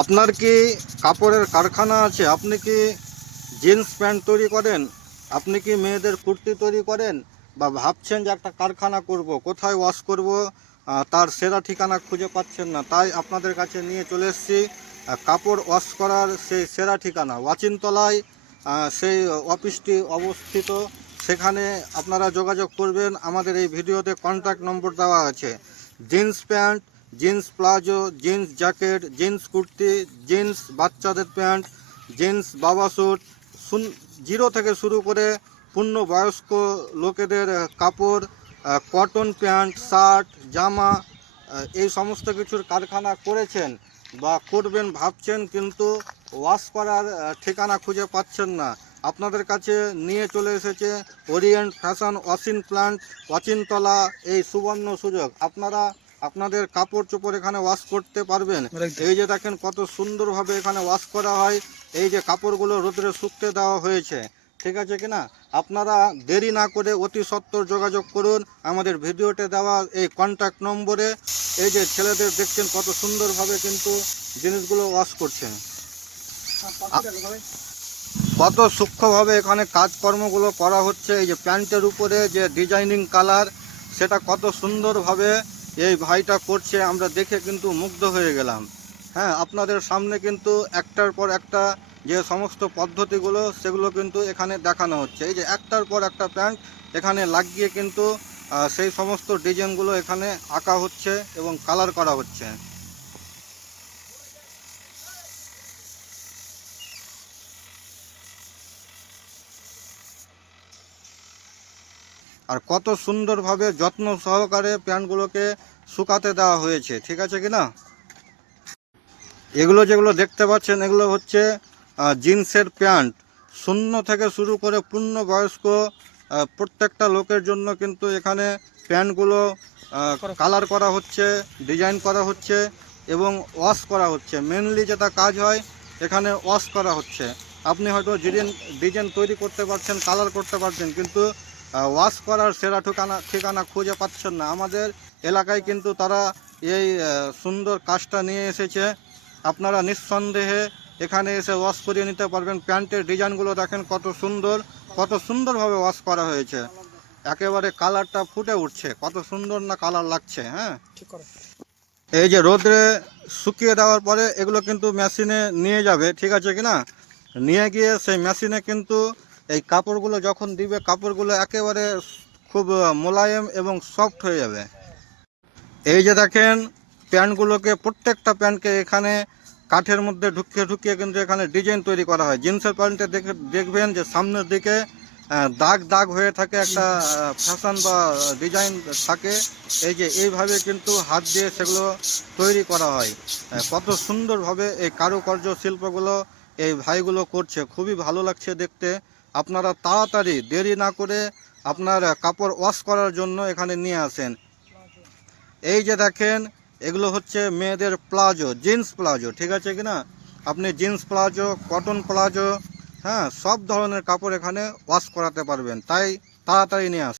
আপনার কি কাপড়ের কারখানা আছে? আপনি কি জিন্স প্যান্ট তৈরি করেন? আপনি কি মেয়েদের কুর্তি তৈরি করেন? বা ভাবছেন যে একটা কারখানা করব, কোথায় ওয়াশ করব? তার সেরা ঠিকানা খুঁজে পাচ্ছেন না। তাই আপনাদের কাছে নিয়ে চলে এসেছি। কাপড় ওয়াশ করার সেই সেরা ঠিকানা, ওয়াচিনতলায় সেই অফিসটি অবস্থিত। সেখানে আপনারা যোগাযোগ করবেন। আমাদের এই ভিডিওতে কন্ট্যাক্ট নম্বর দেওয়া আছে। Jeans pant jeans palazzo, jeans jacket, jeans kurti, jeans বাচ্চাদের প্যান্ট, জিন্স বাবা স্যুট জিরো থেকে শুরু করে পূর্ণ বয়স্ক লোকেদের কাপড় কটন প্যান্ট, শার্ট, জামা এই সমস্ত কিছুর কারখানা করেছেন বা করবেন ভাবছেন কিন্তু ওয়াশ করার ঠিকানা খুঁজে পাচ্ছেন না। আপনাদের কাছে নিয়ে চলে এসেছে ওরিয়েন্ট ফ্যাশন ওয়াশিং প্ল্যান্ট ওয়াচিনতলা এই সুবর্ণ সুযোগ। আপনারা আপনাদের কাপড় চোপড় এখানে ওয়াশ করতে পারবেন। এই যে দেখেন কত সুন্দরভাবে এখানে ওয়াশ করা হয়। এই যে কাপড়গুলো রোদরে শুকতে দেওয়া হয়েছে। ঠিক আছে কিনা? আপনারা দেরি না করে অতি সত্বর যোগাযোগ করুন। আমাদের ভিডিওতে দেওয়া এই কন্ট্যাক্ট নম্বরে। এই যে ছেলেদের দেখছেন কত সুন্দরভাবে কিন্তু জিনিসগুলো ওয়াশ করছে কত সূক্ষ্মভাবে এখানে কাজকর্মগুলো করা হচ্ছে। এই যে প্যান্টের উপরে যে ডিজাইনিং কালার সেটা কত সুন্দরভাবে এই ভাইটা করছে, আমরা দেখে কিন্তু মুগ্ধ হয়ে গেলাম। হ্যাঁ আপনাদের সামনে কিন্তু একটার পর একটা যে সমস্ত পদ্ধতিগুলো, সেগুলো কিন্তু এখানে দেখানো হচ্ছে। এই যে একটার পর একটা প্যান্ট, এখানে লাগিয়ে কিন্তু সেই সমস্ত ডিজাইনগুলো এখানে আঁকা হচ্ছে এবং কালার করা হচ্ছে। আর কত সুন্দরভাবে যত্ন সহকারে প্যান্টগুলোকে শুকাতে দেওয়া হয়েছে, ঠিক আছে কি না এগুলো যেগুলো দেখতে পাচ্ছেন, এগুলো হচ্ছে জিন্সের প্যান্ট। শূন্য থেকে শুরু করে পূর্ণ বয়স্ক প্রত্যেকটা লোকের জন্য কিন্তু এখানে প্যান্টগুলো কালার করা হচ্ছে, ডিজাইন করা হচ্ছে এবং ওয়াশ করা হচ্ছে। মেনলি যেটা কাজ হয়, এখানে ওয়াশ করা হচ্ছে। আপনি হয়তো ডিজাইন ডিজাইন তৈরি করতে পারছেন, কালার করতে পারছেন, কিন্তু ওয়াশ করার সেরা ঠিকানা ঠিকানা খুঁজে পাচ্ছেন না। আমাদের এলাকায় কিন্তু তারা এই সুন্দর কাজটা নিয়ে এসেছে। আপনারা নিঃসন্দেহে এখানে এসে ওয়াশ করিয়ে নিতে পারবেন। প্যান্টের ডিজাইনগুলো দেখেন কত সুন্দর কত সুন্দরভাবে ওয়াশ করা হয়েছে। একেবারে কালারটা ফুটে উঠছে। কত সুন্দর না কালার লাগছে হ্যাঁ? এই যে রোদে শুকিয়ে দেওয়ার পরে এগুলো কিন্তু মেশিনে নিয়ে যাবে ঠিক আছে কি না নিয়ে গিয়ে সেই মেশিনে কিন্তু এই কাপড়গুলো যখন দিবে, কাপড়গুলো একেবারে খুব মোলায়েম এবং সফট হয়ে যাবে। এই যে দেখেন, প্যান্টগুলোকে, প্রত্যেকটা প্যান্টকে এখানে কাঠের মধ্যে ঢুকিয়ে ঢুকিয়ে কিন্তু এখানে ডিজাইন তৈরি করা হয়। জিন্সের প্যান্টে দেখে, দেখবেন যে সামনের দিকে দাগ দাগ হয়ে থাকে একটা ফ্যাশন বা ডিজাইন থাকে। এই যে এইভাবে কিন্তু হাত দিয়ে সেগুলো তৈরি করা হয়। কত সুন্দরভাবে এই কারুকার্য শিল্পগুলো এই ভাইগুলো করছে। খুবই ভালো লাগছে দেখতে। আপনারা তাড়াতাড়ি দেরি না করে আপনার কাপড় ওয়াশ করার জন্য এখানে নিয়ে আসেন। এই যে দেখেন, এগুলো হচ্ছে মেয়েদের প্লাজো, জিন্স প্লাজো, ঠিক আছে কি না? আপনি জিন্স প্লাজো, কটন প্লাজো হ্যাঁ সব ধরনের কাপড় এখানে ওয়াশ করাতে পারবেন। তাই তাড়াতাড়ি নিয়ে আসুন।